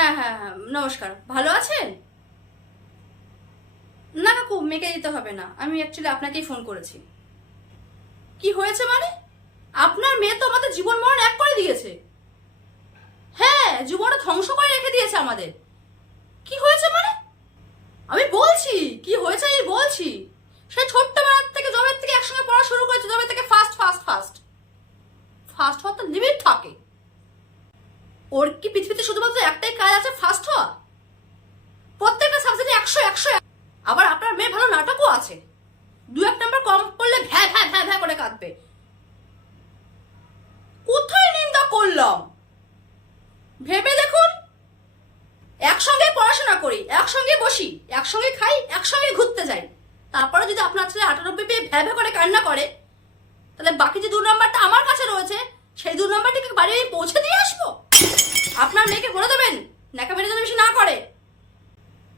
হ্যাঁ হ্যাঁ হ্যাঁ নমস্কার। ভালো আছেন? না কাকু মেকে দিতে হবে না। আমি অ্যাকচুয়ালি আপনাকেই ফোন করেছি। কি হয়েছে মানে? আপনার মেয়ে তো আমাদের জীবন মরণ এক করে দিয়েছে। হ্যাঁ জীবনটা ধ্বংস করে রেখে দিয়েছে আমাদের। কি হয়েছে মানে? আমি বলছি, কি হয়েছে আমি বলছি। সে ছোট্ট ছোট্টবেলার থেকে জবের থেকে একসঙ্গে পড়া শুরু করেছে, জবের থেকে ফার্স্ট ফার্স্ট ফার্স্ট ফার্স্ট হওয়ার তো লিমিট থাকে। ওর কি পৃথিবীতে শুধুমাত্র একটাই কাজ আছে ফার্স্ট হওয়া? প্রত্যেকটা সাবজেক্টে একশো একশো আবার আপনার মেয়ে ভালো নাটকও আছে। দু এক নাম্বার কম করলে ভ্যা ভ্যা ভ্যা ভ্যা করে কাঁদবে। কোথায় নিন্দা করলাম? ভেবে দেখুন। একসঙ্গে পড়াশোনা করি, একসঙ্গে বসি, একসঙ্গে খাই, একসঙ্গে ঘুরতে যাই। তারপরে যদি আপনার ছেলে আটানব্বই পেয়ে ভ্যা ভ্যা করে কান্না করে, তাহলে বাকি যে দু নম্বরটা আমার কাছে রয়েছে, সেই দু নম্বরটিকে বাড়ি আমি পৌঁছে দিয়ে আসব? আপনার মেয়েকে বলে দেবেন? ন্যাকামেরি যেন বেশি না করে।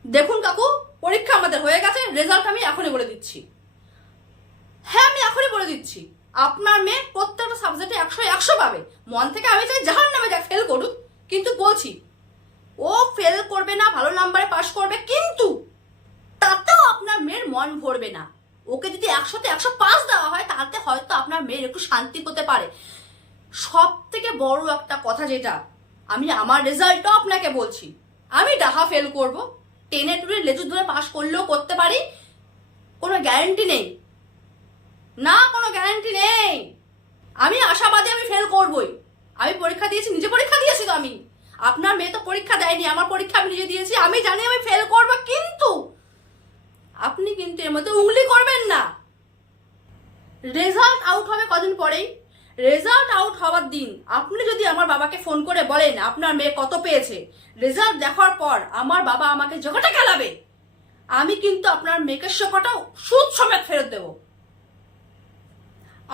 দেখুন কাকু, পরীক্ষা আমাদের হয়ে গেছে রেজাল্ট আমি এখনই বলে দিচ্ছি। হ্যাঁ আমি এখনই বলে দিচ্ছি। আপনার মেয়ে প্রত্যেকটা সাবজেক্টে একশো একশো পাবে। মন থেকে আমি চাই জাহান নামে যাক ফেল করুক, কিন্তু বলছি, ও ফেল করবে না, ভালো নাম্বারে পাশ করবে, কিন্তু তাতেও আপনার মেয়ের মন ভরবে না। ওকে যদি একশোতে একশো পাস দেওয়া হয়, তাতে হয়তো আপনার মেয়ের একটু শান্তি হতে পারে। সব থেকে বড় একটা কথা যেটা আমি আমার রেজাল্টও আপনাকে বলছি। আমি ডাহা ফেল করব। টেনে টুনে লেজুর ধরে পাস করলেও করতে পারি। কোনো গ্যারেন্টি নেই। না, কোনো গ্যারেন্টি নেই। আমি আশাবাদী আমি ফেল করবই। আমি পরীক্ষা দিয়েছি, নিজে পরীক্ষা দিয়েছি তো আমি। আপনার মেয়ে তো পরীক্ষা দেয়নি, আমার পরীক্ষা আমি নিজে দিয়েছি। আমি জানি আমি ফেল করব কিন্তু আপনি কিন্তু এর মধ্যে উংলি করবেন না। রেজাল্ট আউট হবে কদিন পরেই। রেজাল্ট আউট হওয়ার দিন আপনি যদি আমার বাবাকে ফোন করে বলেন, আপনার মেয়ে কত পেয়েছে? রেজাল্ট দেখার পর আমার বাবা আমাকে জোগাটা খেলাবে। আমি কিন্তু আপনার মেয়েকে সকটাও সুদ সমেত ফেরত দেবো।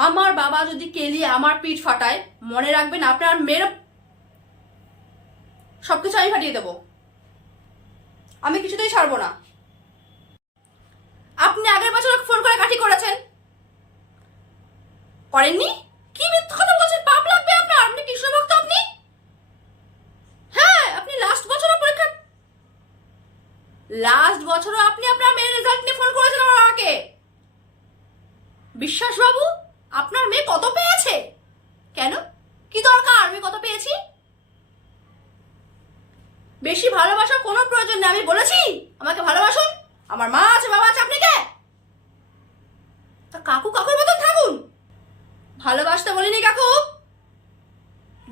আমার বাবা যদি কেলিয়ে আমার পিঠ ফাটায়, মনে রাখবেন আপনার মেয়ের সবকিছু আমি ফাটিয়ে দেবো। আমি কিছুতেই ছাড়বো না। আপনি আগের বছর ফোন করে কাঠি করেছেন? করেননি? কি মিথ্যা কথা পাপ লাগবে আপনার। আপনি কৃষ্ণ আপনি? হ্যাঁ আপনি লাস্ট বছরও পরীক্ষা লাস্ট বছরও আপনি আপনার মেয়ের রেজাল্ট নিয়ে ফোন করেছেন আমার বাবাকে বিশ্বাস আপনার মেয়ে কত পেয়েছে? কেন? কি দরকার? আমি কত পেয়েছি? বেশি ভালোবাসার কোনো প্রয়োজন নেই, আমি বলেছি। আমাকে ভালোবাসুন। আমার মা আছে, বাবা আছে, আপনি কে? তা কাকু কাকুর ভালোবাসতে বলিনি কাকু।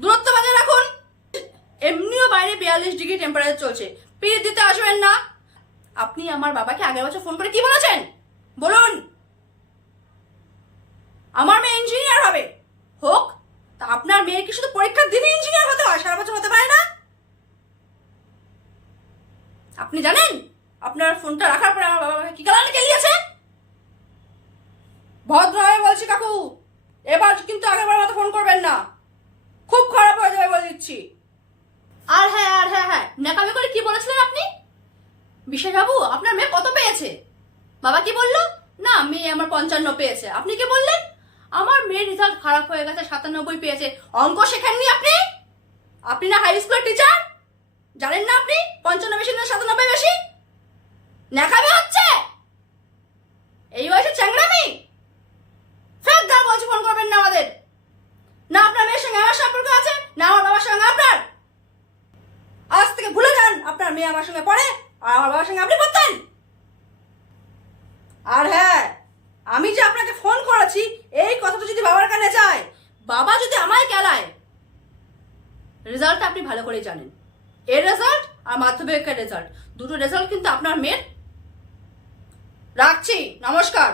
দূরত্ব বজায় রাখুন। এমনিও বাইরে বিয়াল্লিশ ডিগ্রি টেম্পারেচার চলছে। পিড় দিতে আসবেন না। আপনি আমার বাবাকে আগের বছর ফোন করে কি বলেছেন? বলুন। আমার মেয়ে ইঞ্জিনিয়ার হবে। হোক, তা আপনার মেয়ের কি শুধু পরীক্ষার দিনে ইঞ্জিনিয়ার হতে হয়, সারা বছর হতে পারে না। আপনি জানেন, আপনার ফোনটা রাখার পরে আমার বাবা কি গালানে গেলিয়েছে ভদ্রভাবে বলছি কাকু। এবার কিন্তু আগেরবার মতো ফোন করবেন না। খুব খারাপ হয়ে যাবে বলে দিচ্ছি। আর হ্যাঁ আর হ্যাঁ হ্যাঁ নেকামি করে কি বলেছিলেন আপনি? বিশেষ বাবু আপনার মেয়ে কত পেয়েছে? বাবা কি বলল? না, মেয়ে আমার পঞ্চান্ন পেয়েছে। আপনি কি বললেন? আমার মেয়ের রেজাল্ট খারাপ হয়ে গেছে, সাতানব্বই পেয়েছে। অঙ্ক শেখাননি আপনি? আপনি না হাই স্কুলের টিচার জানেন না আপনি? পঞ্চান্ন বেশি না সাতানব্বই বেশি? নেখাবে হচ্ছে এই বয়সে চ্যাংড়ামি ফের দা বলছি ফোন করবেন না আমাদের না আপনার মেয়ের সঙ্গে আমার সম্পর্ক আছে না আমার বাবার সঙ্গে আপনার আজ থেকে ভুলে যান আপনার আমার সঙ্গে পড়ে আর আমার বাবার সঙ্গে আপনি পড়তেন। আর হ্যাঁ আমি যে আপনাকে ফোন করেছি, এই কথাটা যদি বাবার কানে যায়, বাবা যদি আমায় কেলায় রেজাল্ট আপনি ভালো করেই জানেন। এর রেজাল্ট আর মাধ্যমিকের রেজাল্ট দুটো রেজাল্ট কিন্তু আপনার মেয়ের। রাখছি, নমস্কার।